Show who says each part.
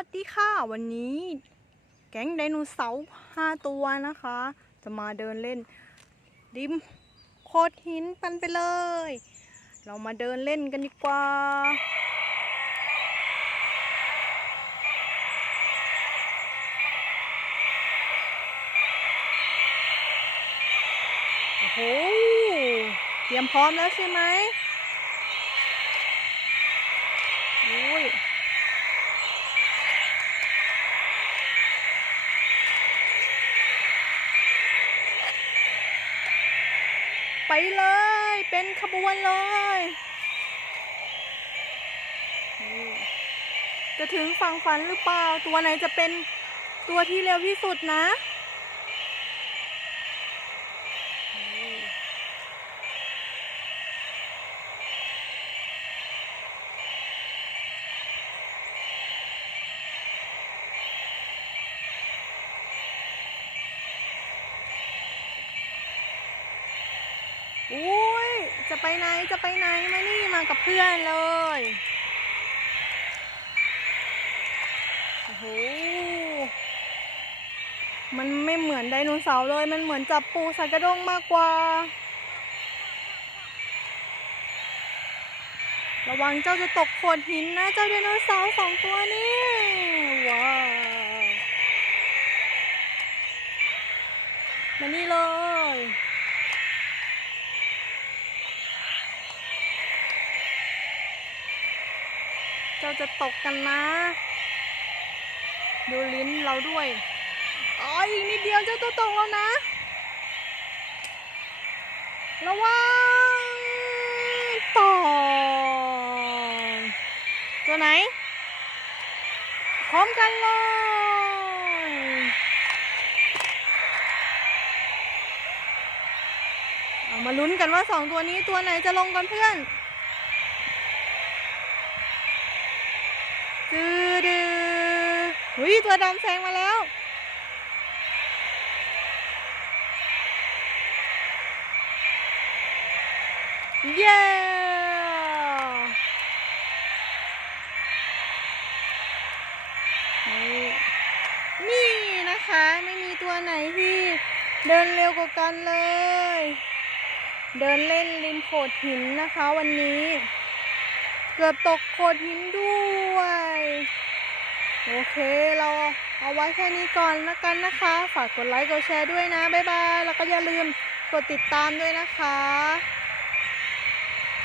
Speaker 1: วัสดีค่ะ วันนี้แก๊งไดโนเสาร์ห้าตัวนะคะ จะมาเดินเล่น ริมโคดหินกันไปเลย เรามาเดินเล่นกันดีกว่า โอ้โห เตรียมพร้อมแล้วใช่ไหมโอ้ย ไปเลย เป็นขบวนเลยจะถึงฝั่งฝันหรือเปล่า ตัวไหนจะเป็นตัวที่เร็วที่สุดนะ อุ้ยจะไปไหนจะไปไหนมานี่มากับเพื่อนเลยโอ้โหมันไม่เหมือนไดโนเสาร์เลย มันเหมือนจับปูใส่กระด้งมากกว่า ระวังเจ้าจะตกโขดหินนะ เจ้าไดโนเสาร์สองตัวนี้ว้าวมานี่เลย เจ้าจะตกกันนะ ดูลิ้นเราด้วยอ๋ออีกนิดเดียวเจ้าจะตกแล้วนะ ระวังต่อตัวไหน พร้อมกันเลยเอามาลุ้นกันว่าสองตัวนี้ตัวไหนจะลงกันเพื่อน จือดือ หุยตัวดำแซงมาแล้ว เย้นี่นี่นะคะ ไม่มีตัวไหนที่ เดินเร็วกว่ากันเลย เดินเล่นริมโขดหินนะคะวันนี้ เกือบตกโขดหินด้วย เคเราเอาไว้แค่นี้ก่อนแล้วกันนะคะ ฝากกดไลค์กดแชร์ด้วยนะ บ๊ายบาย แล้วก็อย่าลืมกดติดตามด้วยนะคะ